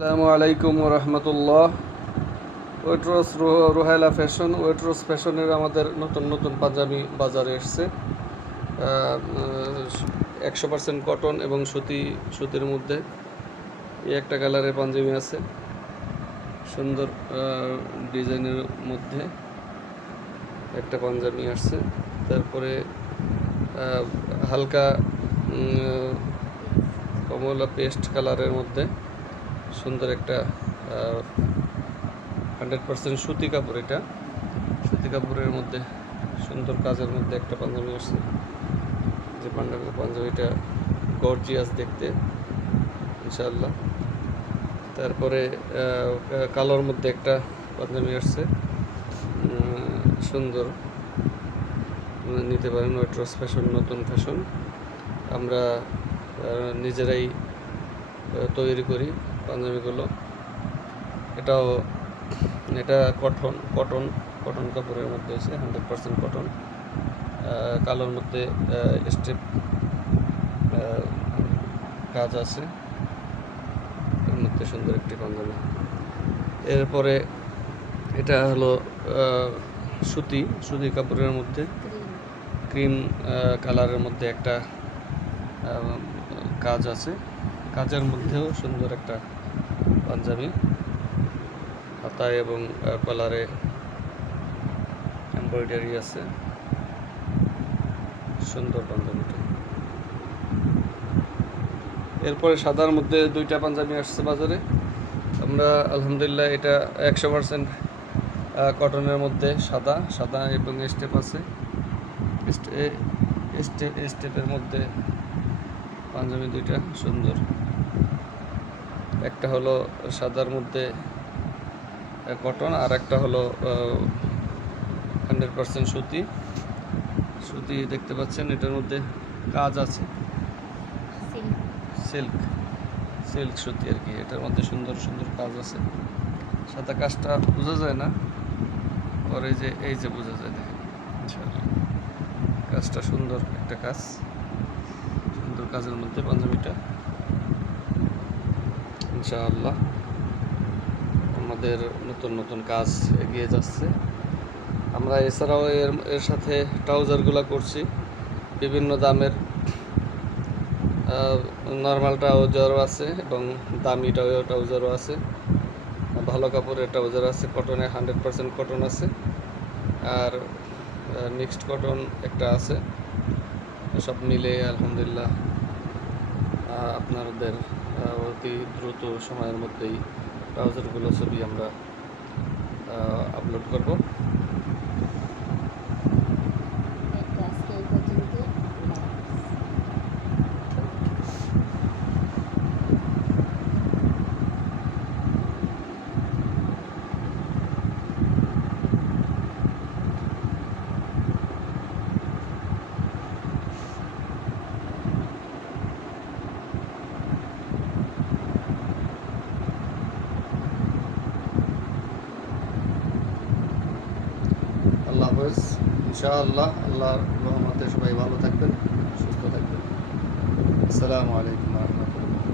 আসসালামু আলাইকুম রহমতুল্লাহ। ওয়েট্রস রোহাইলা ফ্যাশন, ওয়েট্রস ফ্যাশনের আমাদের নতুন নতুন পাঞ্জাবি বাজারে এসছে। 100% কটন এবং সুতির মধ্যে এই একটা কালারের পাঞ্জাবি আছে, সুন্দর ডিজাইনের মধ্যে একটা পাঞ্জাবি আসছে। তারপরে হালকা কমলা পেস্ট কালারের মধ্যে সুন্দর একটা 100% সুতি কাপড়। এটা সুতি কাপড়ের মধ্যে সুন্দর কাজের মধ্যে একটা পাঞ্জাবি আসছে, যে পাঞ্জাবিটা গর্জিয়াস দেখতে ইনশাআল্লাহ। তারপরে কালোর মধ্যে একটা পাঞ্জাবি আসছে, সুন্দর, নিতে পারেন। ওয়েট্রস ফ্যাশন নতুন ফ্যাশন, আমরা নিজেরাই তৈরি করি পাঞ্জাবিগুলো। এটা কটন কাপড়ের মধ্যে আছে, 100% কটন। কালোর মধ্যে স্টেপ কাজ আছে, এর মধ্যে সুন্দর একটি পাঞ্জাবি। এরপরে এটা হলো সুতি কাপড়ের মধ্যে ক্রিম কালারের মধ্যে একটা কাজ আছে, কাজের মধ্যেও সুন্দর একটা পাঞ্জাবি, হাতায় এবং কলারে এমব্রয়ডারি আছে, সুন্দর পাঞ্জাবিটা। এরপরে সাদার মধ্যে দুইটা পাঞ্জাবি আসছে বাজারে। আমরা আলহামদুলিল্লাহ, এটা 100% কটনের মধ্যে সাদা এবং স্টেপ আছে। স্টেপের মধ্যে পাঞ্জাবি দুইটা সুন্দর, একটা হলো সাদার মধ্যে কটন, আর একটা হলো 100% সুতি দেখতে পাচ্ছেন। এটার মধ্যে কাজ আছে, সিল্ক সুতি আর কি। এটার মধ্যে সুন্দর সুন্দর কাজ আছে, সাদা কাজটা বোঝা যায় না, আর এই যে বোঝা যায়, দেখেন ইনশাআল্লাহ কাজটা সুন্দর একটা কাজ, সুন্দর কাজের মধ্যে পাঞ্জাবিটা ইনশাআল্লাহ। আমাদের নতুন নতুন কাজ এগিয়ে যাচ্ছে। আমরা এছাড়াও এর সাথে ট্রাউজারগুলো করছি বিভিন্ন দামের। নর্মাল ট্রাউজারও আছে এবং দামি ট্রাউজারও আছে, ভালো কাপড়ের ট্রাউজার আছে, কটনে 100% কটন আছে, আর মিক্সড কটন একটা আছে। সব মিলে আলহামদুলিল্লাহ আপনাদের অতি দ্রুত সময়ের মধ্যেই ট্রাউজারগুলো ছবি আমরা আপলোড করব। আল্লাহ হাফেজ, ইনশাআল্লাহ। আল্লাহর রহমতে সবাই ভালো থাকবেন, সুস্থ থাকবেন। আসসালামু আলাইকুম।